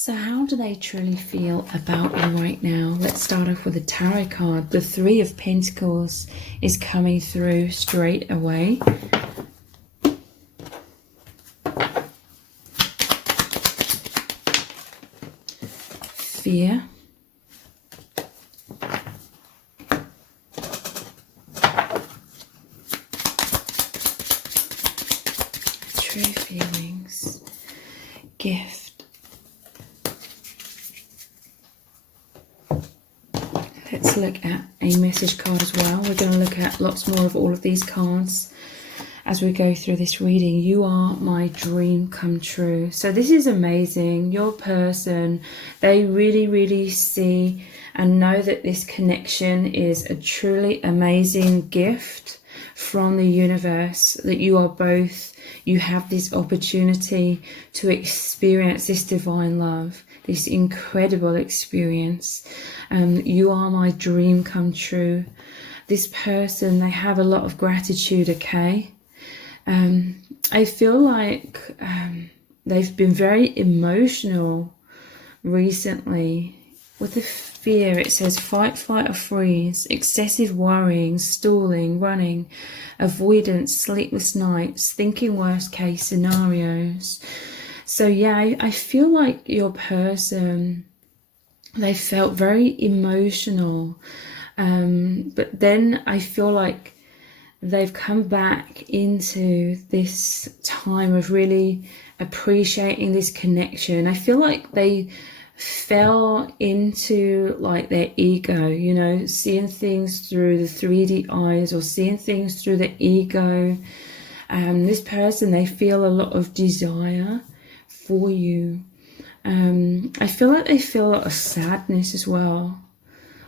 So how do they truly feel about you right now? Let's start off with the tarot card. The Three of Pentacles is coming through straight away. Fear. True feelings. Gift. Let's look at a message card as well. We're going to look at lots more of all of these cards as we go through this reading. You are my dream come true. So this is amazing. Your person, they really see and know that this connection is a truly amazing gift from the universe, that you are both, you have this opportunity to experience this divine love, this incredible experience. You are my dream come true. This person, they have a lot of gratitude, okay? I feel like they've been very emotional recently. With the fear, it says fight, flight or freeze, excessive worrying, stalling, running, avoidance, sleepless nights, thinking worst case scenarios. So yeah, I feel like your person, they felt very emotional, but then I feel like they've come back into this time of really appreciating this connection. I feel like they fell into like their ego, you know, seeing things through the 3D eyes or seeing things through the ego. This person, they feel a lot of desire for you. I feel like they feel a lot of sadness as well.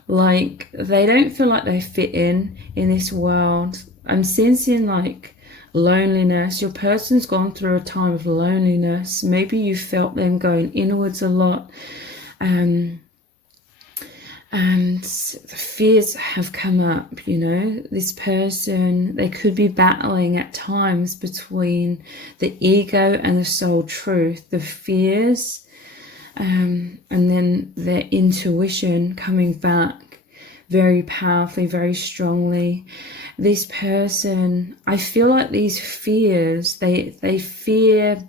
Like they don't feel like they fit in this world. I'm sensing like loneliness. Your person's gone through a time of loneliness. Maybe you felt them going inwards a lot. And fears have come up, you know. This person, they could be battling at times between the ego and the soul truth, the fears, and then their intuition coming back very powerfully, very strongly. This person, I feel like these fears, they fear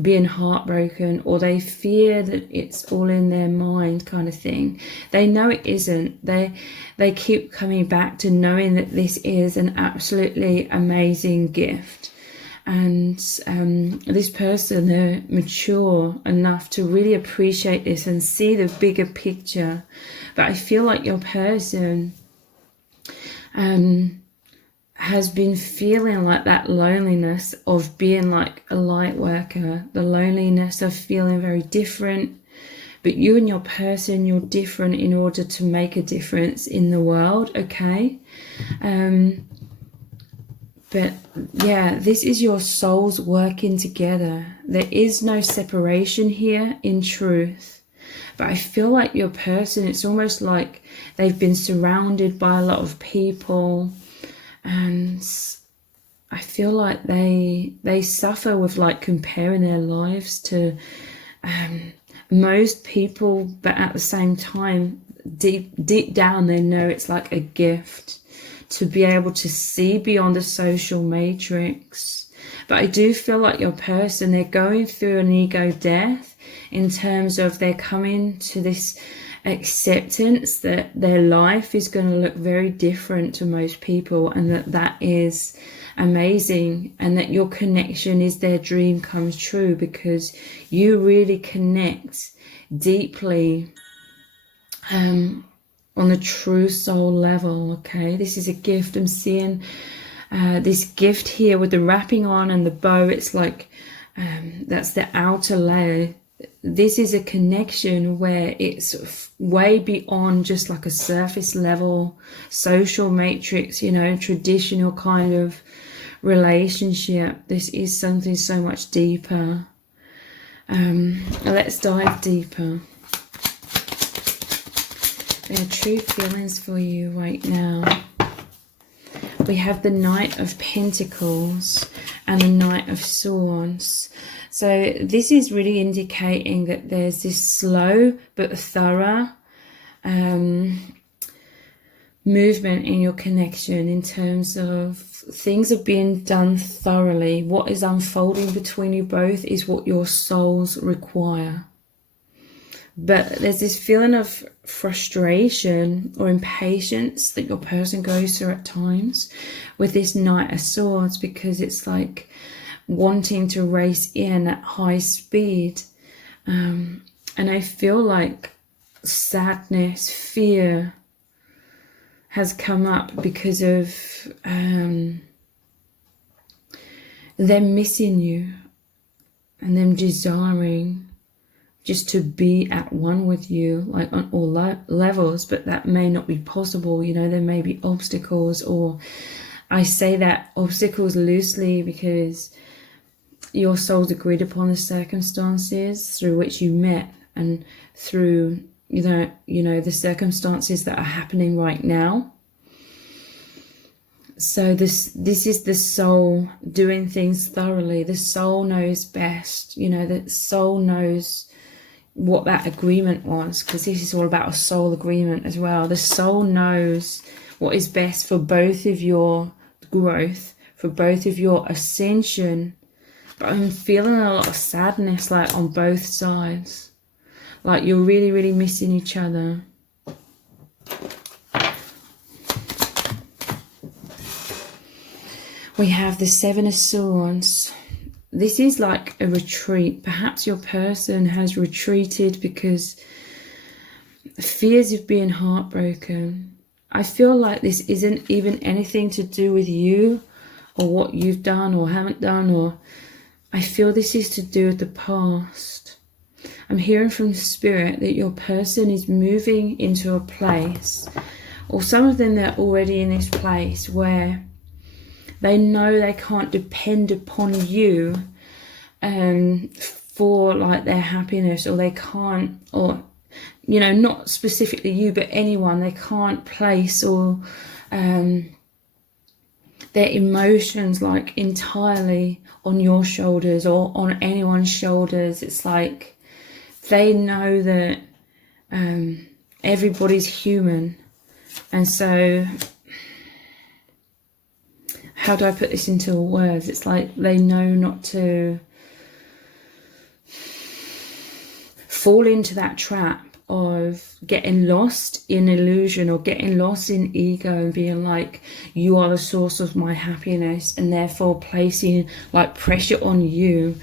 being heartbroken, or they fear that it's all in their mind kind of thing. They know it isn't. They keep coming back to knowing that this is an absolutely amazing gift. And this person, they're mature enough to really appreciate this and see the bigger picture. But I feel like your person has been feeling like that loneliness of being like a light worker, the loneliness of feeling very different. But you and your person, you're different in order to make a difference in the world, okay? But yeah, this is your souls working together. There is no separation here in truth. But I feel like your person, it's almost like they've been surrounded by a lot of people. And I feel like they suffer with like comparing their lives to most people. But at the same time, deep down, they know it's like a gift to be able to see beyond the social matrix. But I do feel like your person, they're going through an ego death in terms of they're coming to this acceptance that their life is going to look very different to most people, and that is amazing, and that your connection is their dream comes true because you really connect deeply on the true soul level, okay? This is a gift. I'm seeing this gift here with the wrapping on and the bow. It's like that's the outer layer. This is a connection where it's way beyond just like a surface level social matrix, you know, traditional kind of relationship. This is something so much deeper. Let's dive deeper. There are true feelings for you right now. We have the Knight of Pentacles, and the Knight of Swords. So this is really indicating that there's this slow but thorough movement in your connection, in terms of things are being done thoroughly. What is unfolding between you both is what your souls require. But there's this feeling of frustration or impatience that your person goes through at times with this Knight of Swords, because it's like wanting to race in at high speed. And I feel like sadness, fear has come up because of them missing you and them desiring just to be at one with you, like on all levels, but that may not be possible. You know, there may be obstacles, or I say that obstacles loosely because your souls agreed upon the circumstances through which you met, and through you know the circumstances that are happening right now. So this is the soul doing things thoroughly. The soul knows best. You know, the soul knows what that agreement was, because this is all about a soul agreement as well. The soul knows what is best for both of your growth, for both of your ascension. But I'm feeling a lot of sadness, like on both sides, like you're really, really missing each other. We have the Seven of Swords. This is like a retreat. Perhaps your person has retreated because fears of being heartbroken. I feel like this isn't even anything to do with you or what you've done or haven't done, or I feel this is to do with the past. I'm hearing from Spirit that your person is moving into a place, or some of them, they're already in this place where they know they can't depend upon you for like their happiness, or they can't, or you know, not specifically you, but anyone. They can't place or their emotions like entirely on your shoulders or on anyone's shoulders. It's like they know that everybody's human, and so how do I put this into words? It's like they know not to fall into that trap of getting lost in illusion or getting lost in ego and being like, you are the source of my happiness, and therefore placing like pressure on you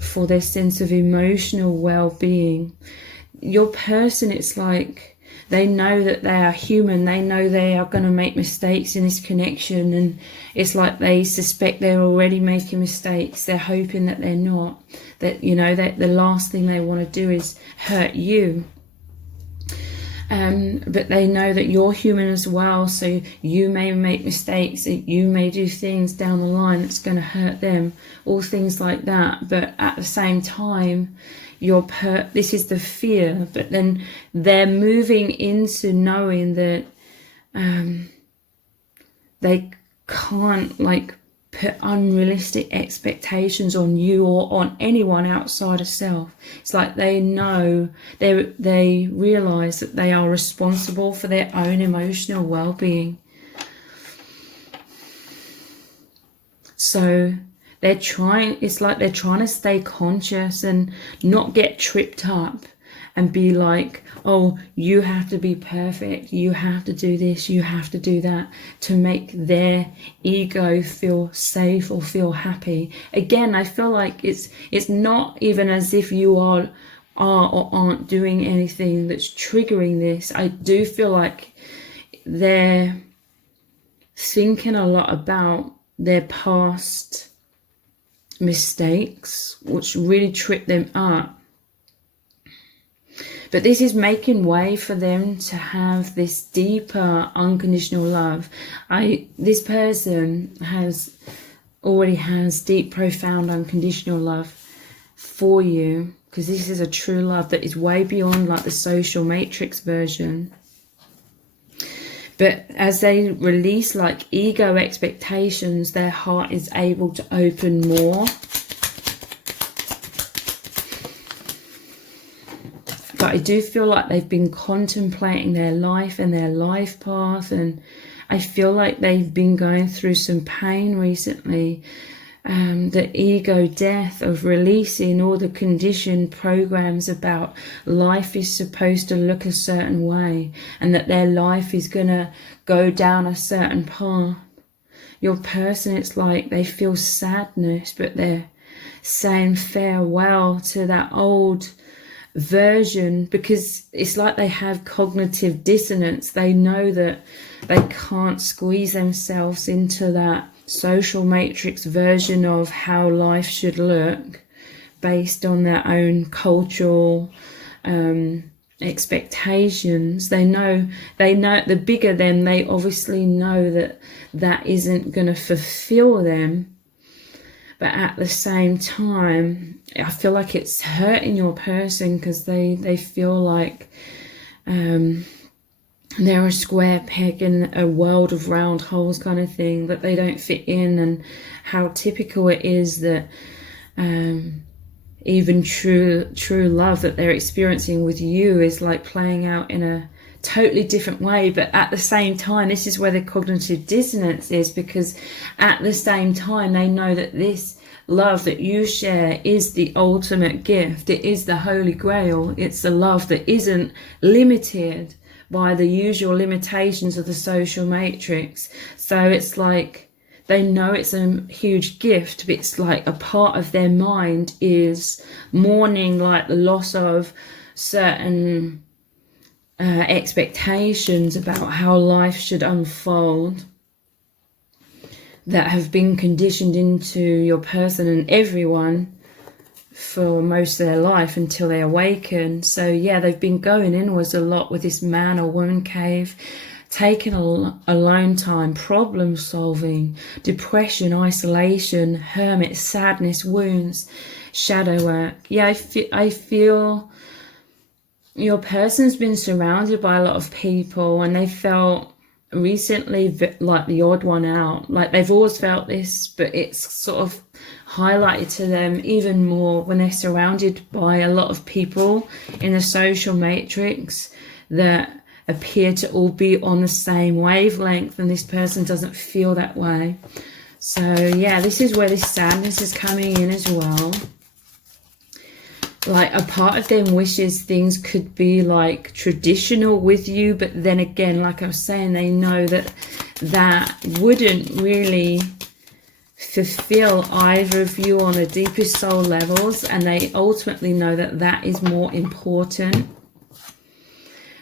for their sense of emotional well-being. Your person, it's like they know that they are human. They know they are going to make mistakes in this connection, and it's like they suspect they're already making mistakes. They're hoping that they're not, that, you know, that the last thing they want to do is hurt you. But they know that you're human as well, so you may make mistakes, you may do things down the line that's going to hurt them, all things like that. But at the same time, this is the fear, but then they're moving into knowing that they can't like put unrealistic expectations on you or on anyone outside of self. It's like they know, they realize that they are responsible for their own emotional well-being. So it's like they're trying to stay conscious and not get tripped up and be like, oh, you have to be perfect, you have to do this, you have to do that, to make their ego feel safe or feel happy. Again, I feel like it's not even as if you are or aren't doing anything that's triggering this. I do feel like they're thinking a lot about their past mistakes, which really trip them up. But this is making way for them to have this deeper unconditional love. This person already has deep, profound, unconditional love for you, because this is a true love that is way beyond like the social matrix version. But as they release like ego expectations, their heart is able to open more. But I do feel like they've been contemplating their life and their life path, and I feel like they've been going through some pain recently. The ego death of releasing all the conditioned programs about life is supposed to look a certain way and that their life is going to go down a certain path. Your person, it's like they feel sadness, but they're saying farewell to that old version, because it's like they have cognitive dissonance. They know that they can't squeeze themselves into that social matrix version of how life should look based on their own cultural expectations. They know the bigger them, they obviously know that that isn't going to fulfill them. But at the same time, I feel like it's hurting your person, because they feel like they're a square peg in a world of round holes kind of thing, that they don't fit in, and how typical it is that even true love that they're experiencing with you is like playing out in a totally different way. But at the same time, this is where the cognitive dissonance is, because at the same time they know that this love that you share is the ultimate gift. It is the holy grail. It's the love that isn't limited by the usual limitations of the social matrix. So it's like they know it's a huge gift, but it's like a part of their mind is mourning like the loss of certain expectations about how life should unfold that have been conditioned into your person and everyone for most of their life until they awaken. So yeah, they've been going inwards a lot with this man or woman cave, taking alone time, problem solving, depression, isolation, hermit, sadness, wounds, shadow work. Yeah, I feel your person's been surrounded by a lot of people, and they felt recently like the odd one out. Like they've always felt this, but it's sort of highlighted to them even more when they're surrounded by a lot of people in the social matrix that appear to all be on the same wavelength, and this person doesn't feel that way. So yeah, this is where this sadness is coming in as well. Like a part of them wishes things could be like traditional with you, but then again, like I was saying, they know that that wouldn't really fulfill either of you on the deepest soul levels, and they ultimately know that that is more important.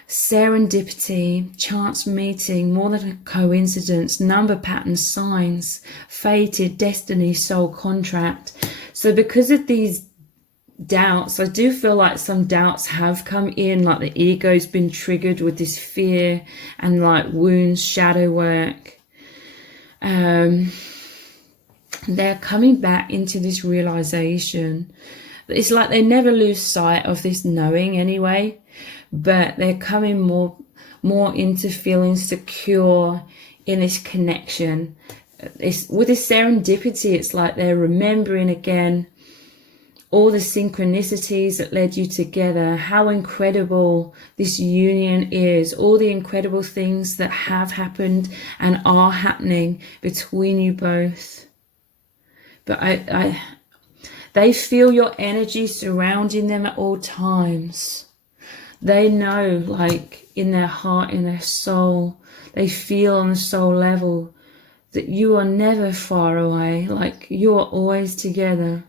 Serendipity, chance meeting, more than a coincidence, number patterns, signs, fated, destiny, soul contract. So because of these doubts, I do feel like some doubts have come in, like the ego's been triggered with this fear and like wounds, shadow work. They're coming back into this realization. It's like they never lose sight of this knowing anyway, but they're coming more into feeling secure in this connection. With this serendipity, it's like they're remembering again all the synchronicities that led you together, how incredible this union is, all the incredible things that have happened and are happening between you both. But they feel your energy surrounding them at all times. They know, like in their heart, in their soul, they feel on the soul level that you are never far away, like you are always together.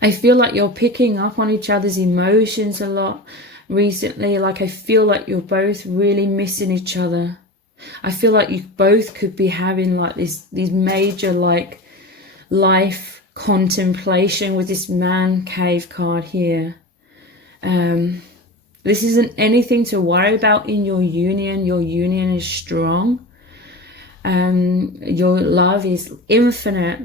I feel like you're picking up on each other's emotions a lot recently. Like I feel like you're both really missing each other. I feel like you both could be having like these major like life contemplation with this man cave card here. This isn't anything to worry about in your union. Your union is strong. Your love is infinite.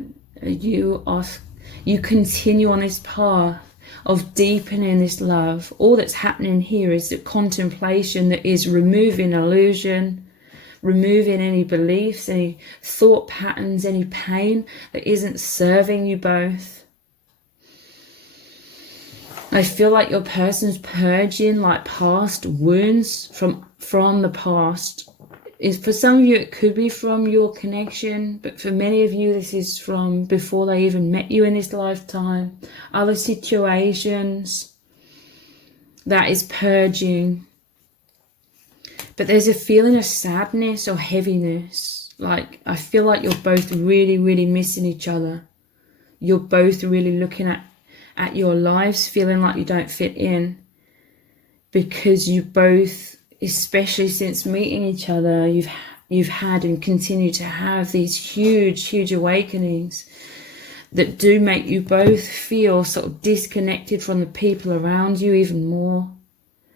You continue on this path. of deepening this love. All that's happening here is the contemplation that is removing illusion, removing any beliefs, any thought patterns, any pain that isn't serving you both. I feel like your person's purging like past wounds from the past. For some of you, it could be from your connection, but for many of you, this is from before they even met you in this lifetime. Other situations that is purging. But there's a feeling of sadness or heaviness. Like, I feel like you're both really, really missing each other. You're both really looking at your lives, feeling like you don't fit in. Because you both, especially since meeting each other, you've had and continue to have these huge awakenings that do make you both feel sort of disconnected from the people around you even more,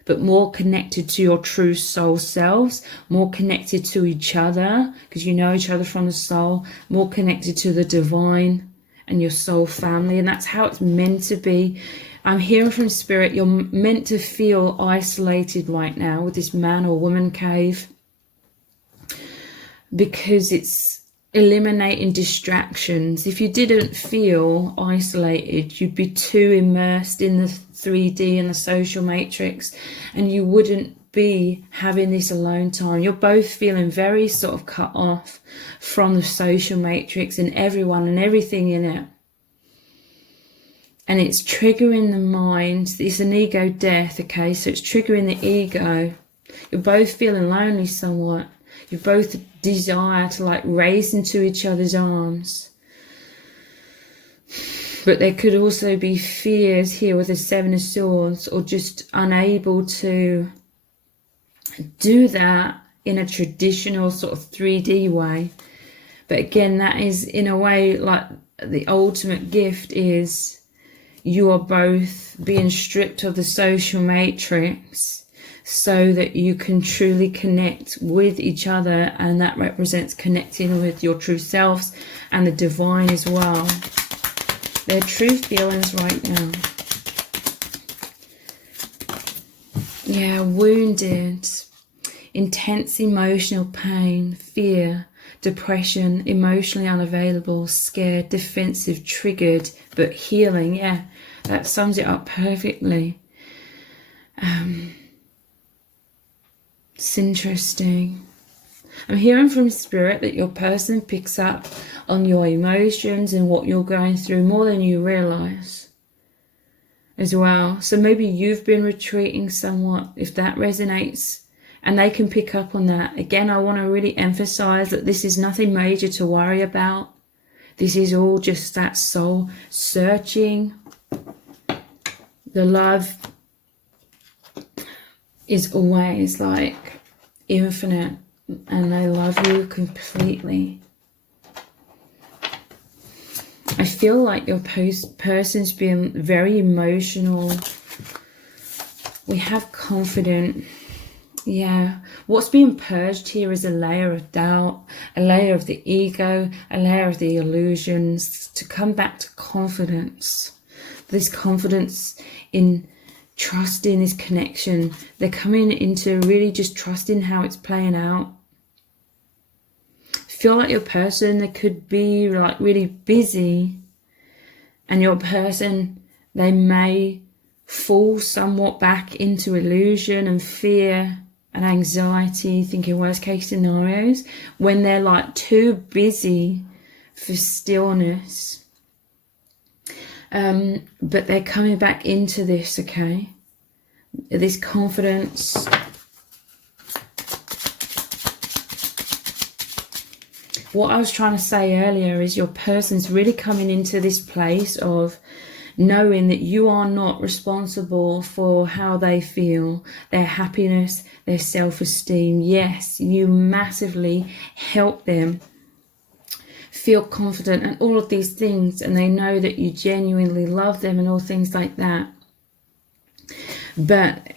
but more connected to your true soul selves, more connected to each other because you know each other from the soul, more connected to the divine and your soul family. And that's how it's meant to be. I'm hearing from Spirit, you're meant to feel isolated right now with this man or woman cave, because it's eliminating distractions. If you didn't feel isolated, you'd be too immersed in the 3D and the social matrix, and you wouldn't be having this alone time. You're both feeling very sort of cut off from the social matrix and everyone and everything in it. And it's triggering the mind. It's an ego death, okay? So it's triggering the ego. You're both feeling lonely somewhat. You both desire to like race into each other's arms. But there could also be fears here with the Seven of Swords, or just unable to do that in a traditional sort of 3D way. But again, that is in a way like the ultimate gift is you are both being stripped of the social matrix so that you can truly connect with each other, and that represents connecting with your true selves and the divine as well. Their true feelings right now. Yeah, wounded, intense emotional pain, fear, depression, emotionally unavailable, scared, defensive, triggered, but healing. Yeah, that sums it up perfectly. It's interesting. I'm hearing from Spirit that your person picks up on your emotions and what you're going through more than you realize as well. So maybe you've been retreating somewhat, if that resonates, and they can pick up on that. Again, I want to really emphasize that this is nothing major to worry about. This is all just that soul searching. The love is always like infinite, and they love you completely. I feel like your person's been very emotional. We have confident. Yeah, what's being purged here is a layer of doubt, a layer of the ego, a layer of the illusions, to come back to confidence. This confidence in trusting this connection. They're coming into really just trusting how it's playing out. Feel like your person, they could be like really busy, and your person, they may fall somewhat back into illusion and fear and anxiety, thinking worst case scenarios, when they're like too busy for stillness. But they're coming back into this, okay? This confidence. What I was trying to say earlier is your person's really coming into this place of knowing that you are not responsible for how they feel, their happiness, their self-esteem. Yes, you massively help them feel confident and all of these things, and they know that you genuinely love them and all things like that. But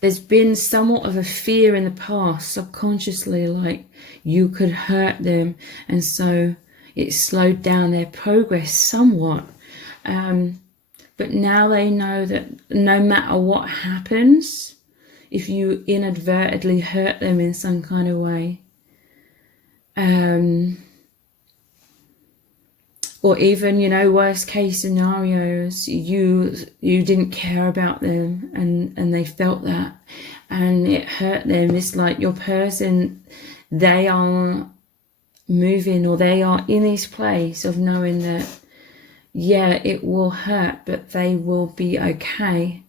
there's been somewhat of a fear in the past, subconsciously, like you could hurt them, and so it slowed down their progress somewhat. But now they know that no matter what happens, if you inadvertently hurt them in some kind of way, or even, you know, worst case scenarios, you didn't care about them and they felt that and it hurt them. It's like your person, they are moving, or they are in this place of knowing that, yeah, it will hurt, but they will be okay.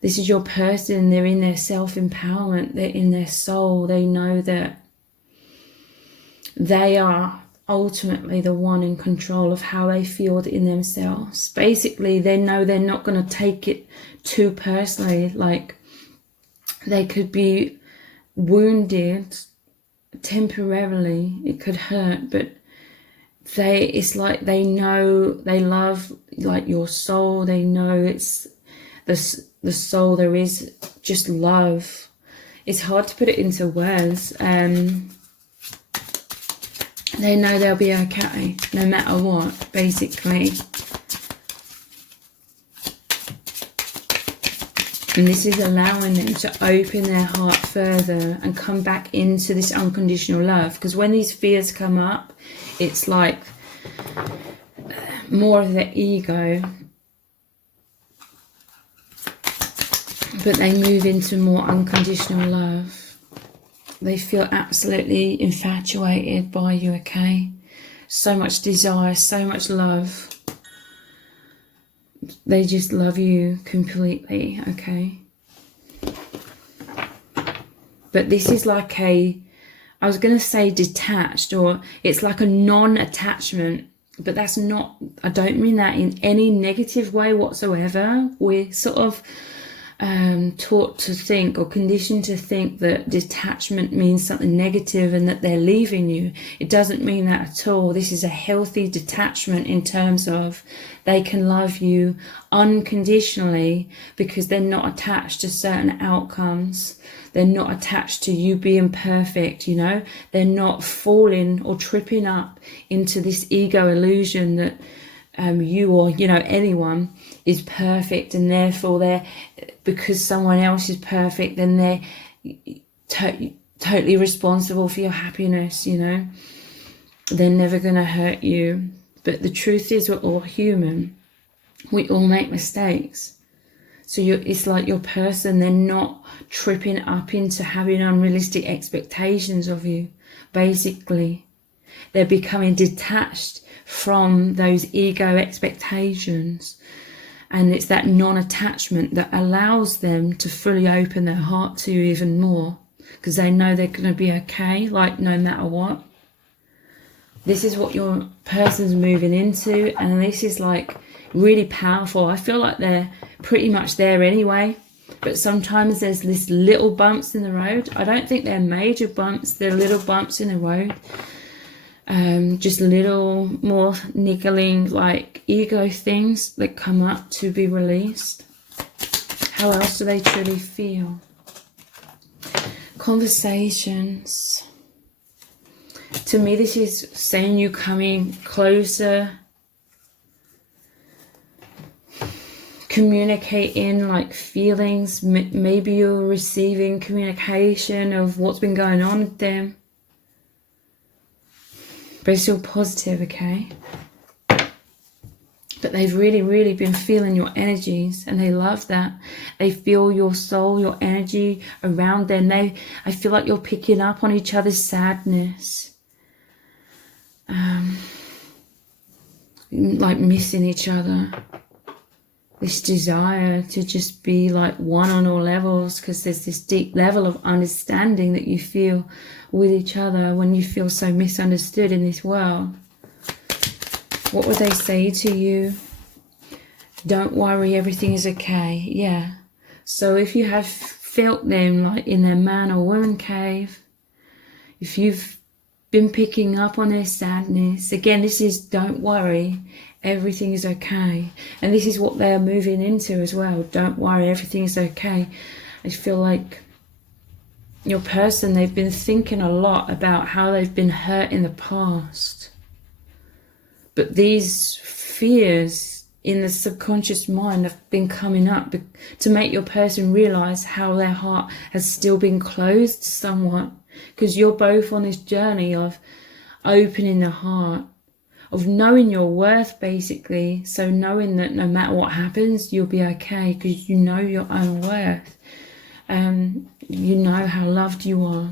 This is your person. They're in their self-empowerment. They're in their soul. They know that they are ultimately the one in control of how they feel in themselves. Basically, they know they're not going to take it too personally. Like, they could be wounded temporarily. It could hurt, but it's like they know, they love, like, your soul. They know it's the soul. There is just love. It's hard to put it into words. They know they'll be okay, no matter what, basically. And this is allowing them to open their heart further and come back into this unconditional love. Because when these fears come up, it's like more of the ego. But they move into more unconditional love. They feel absolutely infatuated by you, okay? So much desire, so much love. They just love you completely, okay? But this is like I was going to say detached, or it's like a non-attachment. But that's not, I don't mean that in any negative way whatsoever. We're sort of taught to think, or conditioned to think, that detachment means something negative and that they're leaving you. It doesn't mean that at all. This is a healthy detachment in terms of they can love you unconditionally because they're not attached to certain outcomes. They're not attached to you being perfect, you know. They're not falling or tripping up into this ego illusion that you, or, you know, anyone is perfect, and therefore because someone else is perfect, then they're totally responsible for your happiness, you know. They're never going to hurt you. But the truth is, we're all human. We all make mistakes. So it's like your person, they're not tripping up into having unrealistic expectations of you, basically. They're becoming detached from those ego expectations. And it's that non-attachment that allows them to fully open their heart to you even more, because they know they're going to be okay, like, no matter what. This is what your person's moving into, and this is like really powerful. I feel like they're pretty much there anyway, but sometimes there's this little bumps in the road. I don't think they're major bumps, they're little bumps in the road. Just little more niggling, like, ego things that come up to be released. How else do they truly feel? Conversations. To me, this is saying you coming closer, communicating, like, feelings. Maybe you're receiving communication of what's been going on with them. But it's still positive, okay? But they've really, really been feeling your energies, and they love that. They feel your soul, your energy around them. I feel like you're picking up on each other's sadness. Like missing each other. This desire to just be like one on all levels, because there's this deep level of understanding that you feel with each other when you feel so misunderstood in this world. What would they say to you? Don't worry, everything is okay. Yeah. So if you have felt them like in their man or woman cave, if you've been picking up on their sadness, again, this is don't worry, everything is okay. And this is what they're moving into as well. Don't worry, everything is okay. I feel like your person, they've been thinking a lot about how they've been hurt in the past. But these fears in the subconscious mind have been coming up to make your person realize how their heart has still been closed somewhat, because you're both on this journey of opening the heart, of knowing your worth, basically. So knowing that no matter what happens, you'll be okay, because you know your own worth. You know how loved you are.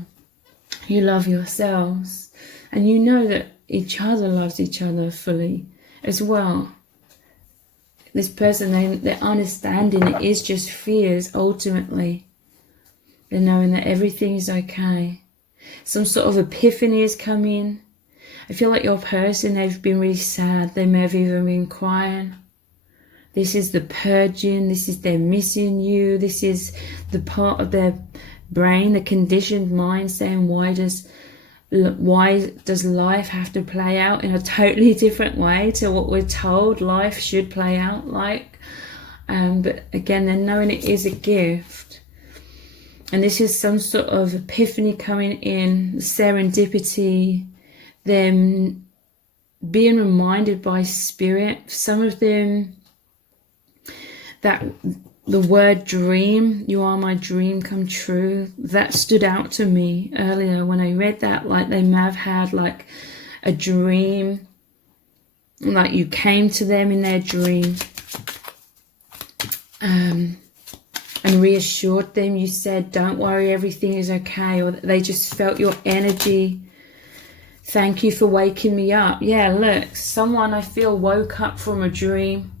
You love yourselves, and you know that each other loves each other fully as well. This person, their understanding is just fears ultimately. They're knowing that everything is okay. Some sort of epiphany has come in. I feel like your person, they've been really sad. They may have even been crying. This is the purging. This is them missing you. This is the part of their brain, the conditioned mind, saying, why does life have to play out in a totally different way to what we're told life should play out like? But again, they're knowing it is a gift. And this is some sort of epiphany coming in, serendipity, them being reminded by spirit. Some of them, that the word dream, you are my dream come true, that stood out to me earlier when I read that. Like they may have had like a dream, like you came to them in their dream and reassured them. You said, don't worry, everything is okay. Or they just felt your energy. Thank you for waking me up. Yeah, look, someone I feel woke up from a dream.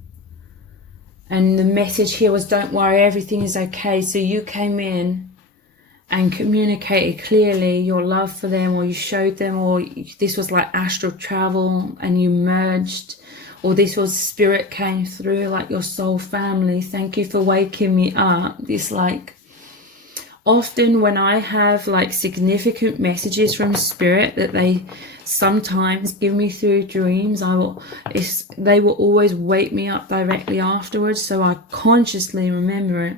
And the message here was, don't worry, everything is okay. So you came in and communicated clearly your love for them, or you showed them, or this was like astral travel and you merged, or this was spirit came through, like your soul family. Thank you for waking me up. This, like, often when I have like significant messages from spirit that they sometimes give me through dreams, they will always wake me up directly afterwards, so I consciously remember it.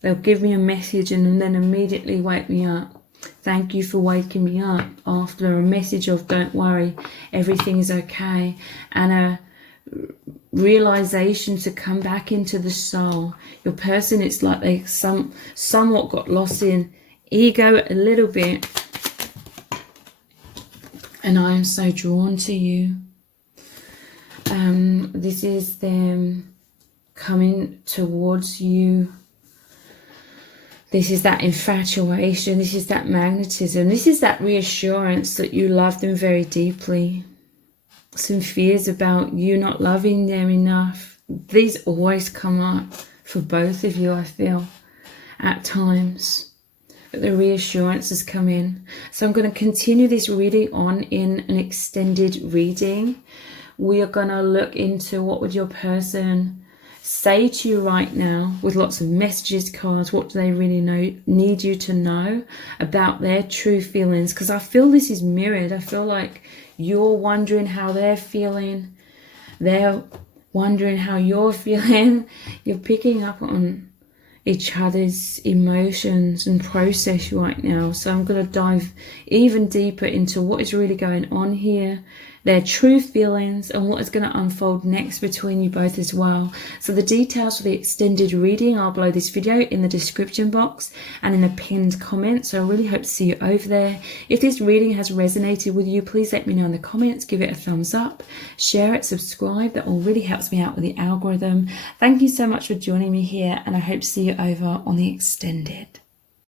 They'll give me a message and then immediately wake me up. Thank you for waking me up, after a message of don't worry, everything is okay, and a realization to come back into the soul. Your person, it's like they somewhat got lost in ego a little bit, and I am so drawn to you. This is them coming towards you. This is that infatuation. This is that magnetism. This is that reassurance that you love them very deeply. Some fears about you not loving them enough. These always come up for both of you, I feel, at times. But the reassurance has come in. So I'm going to continue this reading on in an extended reading. We are going to look into what would your person say to you right now, with lots of messages, cards. What do they really need you to know about their true feelings? Because I feel this is mirrored. I feel like you're wondering how they're feeling. They're wondering how you're feeling. You're picking up on each other's emotions and process right now. So I'm going to dive even deeper into what is really going on here, their true feelings, and what is going to unfold next between you both as well. So the details for the extended reading are below this video in the description box and in a pinned comment. So I really hope to see you over there. If this reading has resonated with you, please let me know in the comments. Give it a thumbs up, share it, subscribe. That all really helps me out with the algorithm. Thank you so much for joining me here, and I hope to see you over on the extended.